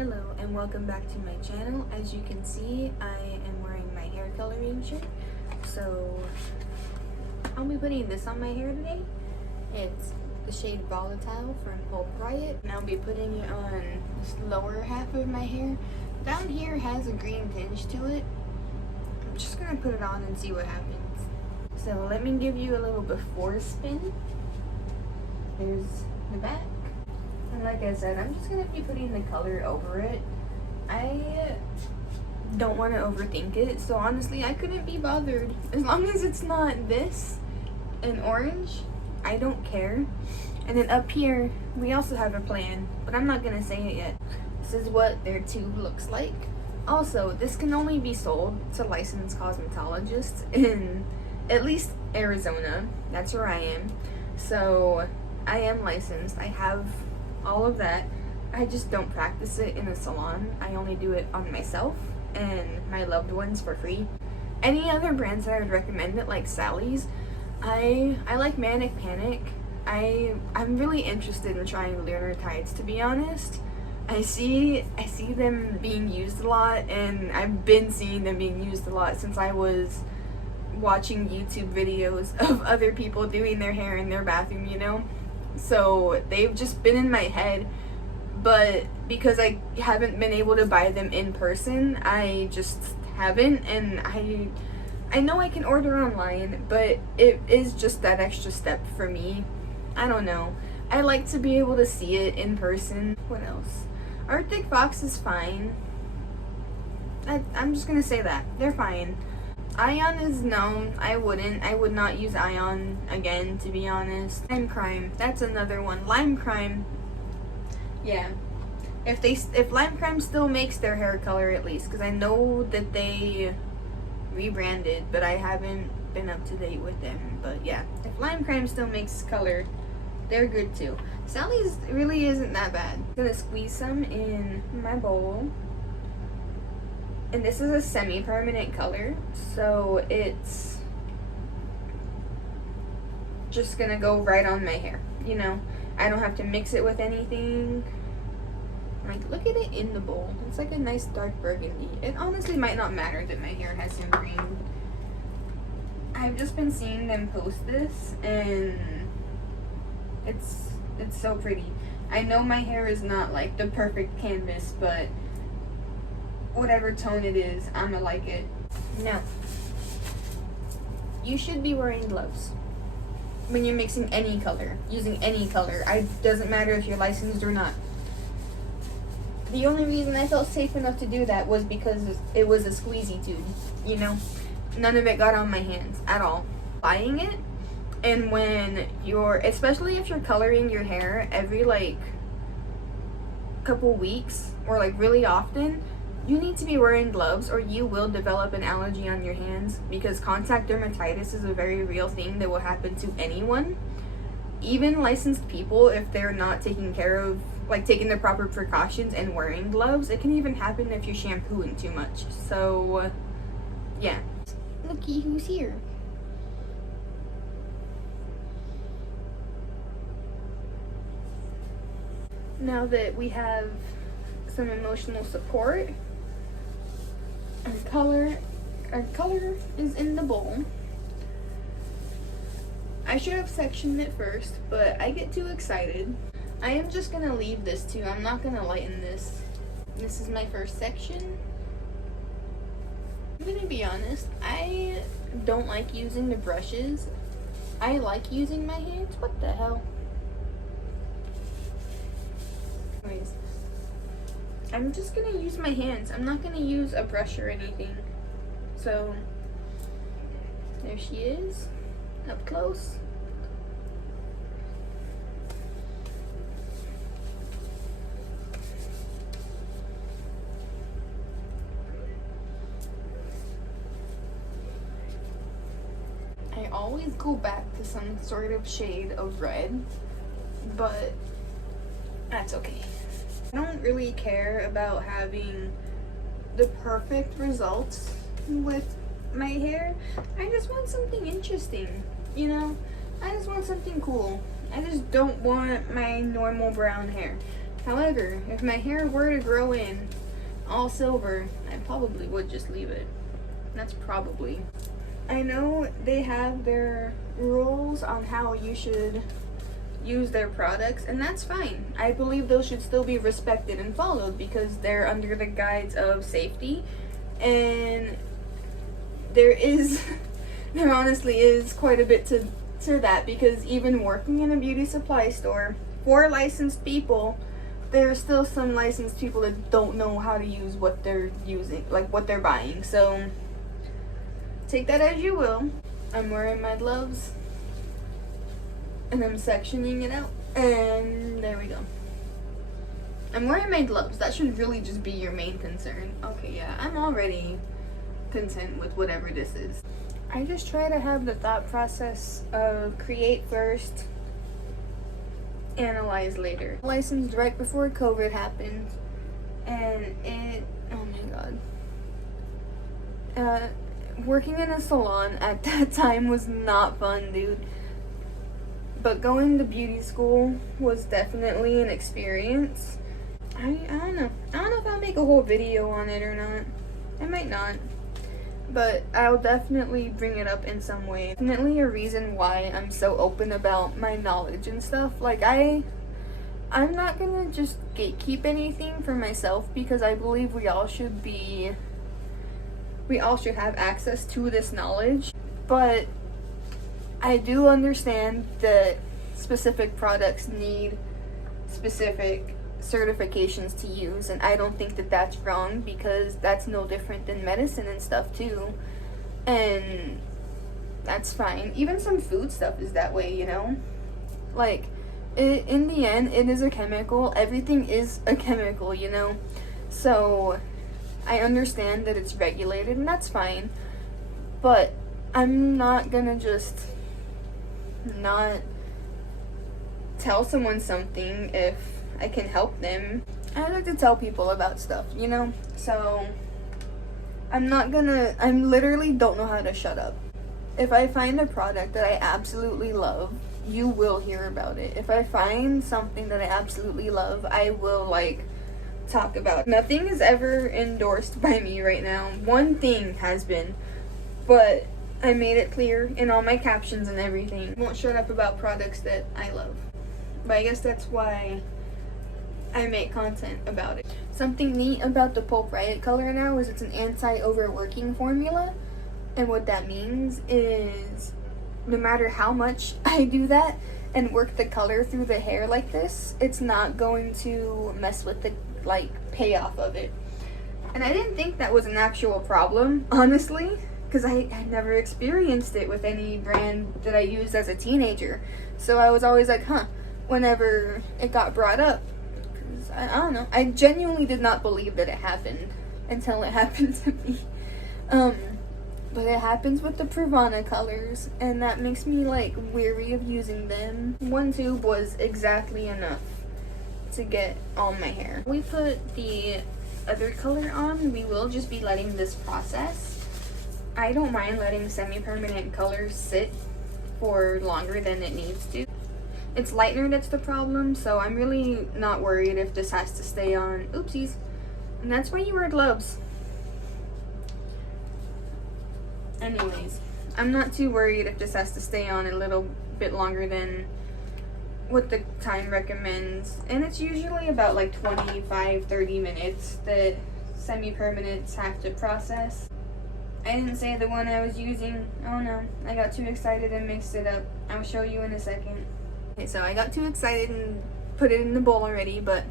Hello and welcome back to my channel. As you can see, I am wearing my hair coloring shirt. So I'll be putting this on my hair today. It's the shade Volatile from Pulp Riot. And I'll be putting it on this lower half of my hair. Down here has a green tinge to it. I'm just gonna put it on and see what happens. So let me give you a little before spin. There's the back. And like I said, I'm just going to be putting the color over it. I don't want to overthink it, so honestly, I couldn't be bothered. As long as it's not this and orange, I don't care. And then up here, we also have a plan, but I'm not going to say it yet. This is what their tube looks like. Also, this can only be sold to licensed cosmetologists in at least Arizona. That's where I am. So I am licensed. I have all of that. I just don't practice it in a salon. I only do it on myself and my loved ones for free. Any other brands that I would recommend it, like Sally's. I like Manic Panic. I'm really interested in trying lunar tides, to be honest. I see them being used a lot, and I've been seeing them being used a lot since I was watching YouTube videos of other people doing their hair in their bathroom, you know? So they've just been in my head, but because I haven't been able to buy them in person, I just haven't. And I know I can order online, but it is just that extra step for me. I don't know. I like to be able to see it in person. What else? Arctic Fox is fine. I'm just gonna say that. They're fine. Ion is no, I would not use Ion again, to be honest. Lime Crime, that's another one. Lime Crime, yeah. If Lime Crime still makes their hair color, at least, because I know that they rebranded, but I haven't been up to date with them. But yeah, if Lime Crime still makes color, they're good too. Sally's really isn't that bad. I'm gonna squeeze some in my bowl. And this is a semi-permanent color, so it's just gonna go right on my hair, you know? I don't have to mix it with anything. Like, look at it in the bowl. It's like a nice dark burgundy. It honestly might not matter that my hair has some green. I've just been seeing them post this, and it's so pretty. I know my hair is not like the perfect canvas, but whatever tone it is, I'ma like it. Now, you should be wearing gloves when you're mixing any color, using any color. It doesn't matter if you're licensed or not. The only reason I felt safe enough to do that was because it was a squeezy tube, you know? None of it got on my hands at all. Buying it, and when especially if you're coloring your hair every like couple weeks or like really often, you need to be wearing gloves or you will develop an allergy on your hands, because contact dermatitis is a very real thing that will happen to anyone. Even licensed people, if they're not taking care of, like taking the proper precautions and wearing gloves, it can even happen if you're shampooing too much. So, yeah. Looky who's here. Now that we have some emotional support, our color is in the bowl. I should have sectioned it first, but I get too excited. I am just gonna leave this too. I'm not gonna lighten this. This is my first section. I'm gonna be honest, I don't like using the brushes. I like using my hands. What the hell? Anyways, I'm just gonna use my hands. I'm not gonna use a brush or anything. So, there she is, up close. I always go back to some sort of shade of red, but that's okay. I don't really care about having the perfect results with my hair. I just want something interesting, you know? I just want something cool. I just don't want my normal brown hair. However, if my hair were to grow in all silver, I probably would just leave it. That's probably. I know they have their rules on how you should use their products, and that's fine. I believe those should still be respected and followed because they're under the guides of safety, and there honestly is quite a bit to that, because even working in a beauty supply store for licensed people, there are still some licensed people that don't know how to use what they're using, like what they're buying. So take that as you will. I'm wearing my gloves and I'm sectioning it out, and there we go. I'm wearing my gloves. That should really just be your main concern. Okay, yeah, I'm already content with whatever this is. I just try to have the thought process of create first, analyze later. Licensed right before COVID happened, and oh my god. Working in a salon at that time was not fun, dude. But going to beauty school was definitely an experience. I don't know. I don't know if I'll make a whole video on it or not. I might not. But I'll definitely bring it up in some way. Definitely a reason why I'm so open about my knowledge and stuff. Like, I'm not gonna just gatekeep anything for myself, because I believe we all should have access to this knowledge. But I do understand that specific products need specific certifications to use, and I don't think that that's wrong, because that's no different than medicine and stuff too, and that's fine. Even some food stuff is that way, you know? Like, in the end, it is a chemical. Everything is a chemical, you know? So I understand that it's regulated, and that's fine, but I'm not gonna just not tell someone something if I can help them. I like to tell people about stuff, you know? So I literally don't know how to shut up. If I find a product that I absolutely love, you will hear about it. If I find something that I absolutely love, I will, like, talk about it. Nothing is ever endorsed by me right now. One thing has been, but I made it clear in all my captions and everything. I won't shut up about products that I love. But I guess that's why I make content about it. Something neat about the Pulp Riot color now is it's an anti-overworking formula. And what that means is no matter how much I do that and work the color through the hair like this, it's not going to mess with the, like, payoff of it. And I didn't think that was an actual problem, honestly, because I had never experienced it with any brand that I used as a teenager. So I was always like, whenever it got brought up. I don't know. I genuinely did not believe that it happened until it happened to me. But it happens with the Pravana colors, and that makes me, like, weary of using them. One tube was exactly enough to get all my hair. We put the other color on, we will just be letting this process. I don't mind letting semi-permanent colors sit for longer than it needs to. It's lightener that's the problem, so I'm really not worried if this has to stay on. Oopsies. And that's why you wear gloves. Anyways, I'm not too worried if this has to stay on a little bit longer than what the time recommends. And it's usually about like 25-30 minutes that semi-permanents have to process. I didn't say the one I was using. Oh no, I got too excited and mixed it up. I'll show you in a second. Okay, so I got too excited and put it in the bowl already, but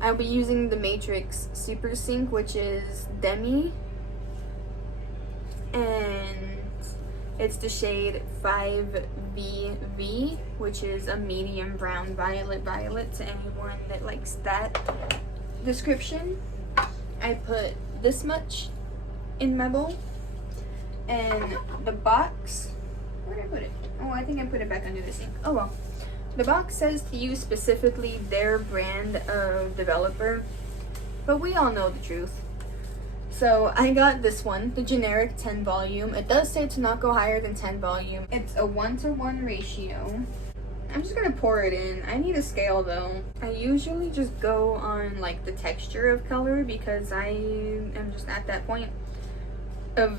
I'll be using the Matrix Super Sync, which is Demi, and it's the shade 5VV, which is a medium brown violet to anyone that likes that description. I put this much in my bowl, and the box, where did I put it? Oh, I think I put it back under the sink. Oh well. The box says to use specifically their brand of developer, but we all know the truth. So I got this one, the generic 10 volume. It does say to not go higher than 10 volume. It's a 1-to-1 ratio. I'm just gonna pour it in. I need a scale though. I usually just go on like the texture of color because I am just at that point of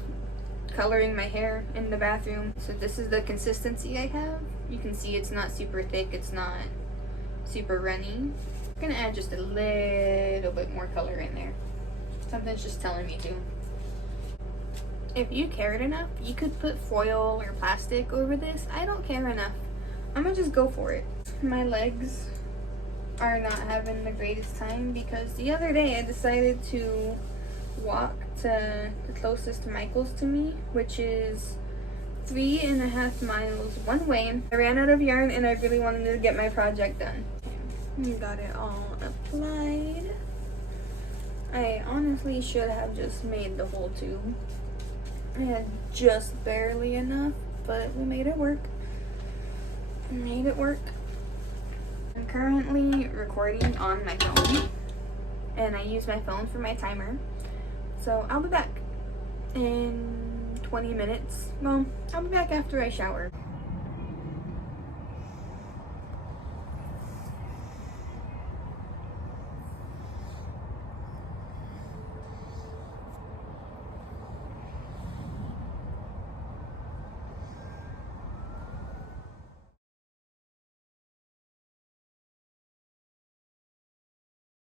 coloring my hair in the bathroom. So this is the consistency I have. You can see it's not super thick, it's not super runny. I'm gonna add just a little bit more color in there. Something's just telling me to. If you cared enough, you could put foil or plastic over this. I don't care enough. I'm gonna just go for it. My legs are not having the greatest time because the other day I decided to walk to the closest Michael's to me, which is 3.5 miles one way. I ran out of yarn and I really wanted to get my project done. You got it all applied. I honestly should have just made the whole tube. I had just barely enough, but we made it work. We made it work. I'm currently recording on my phone, and I use my phone for my timer. So I'll be back in 20 minutes. Well, I'll be back after I shower.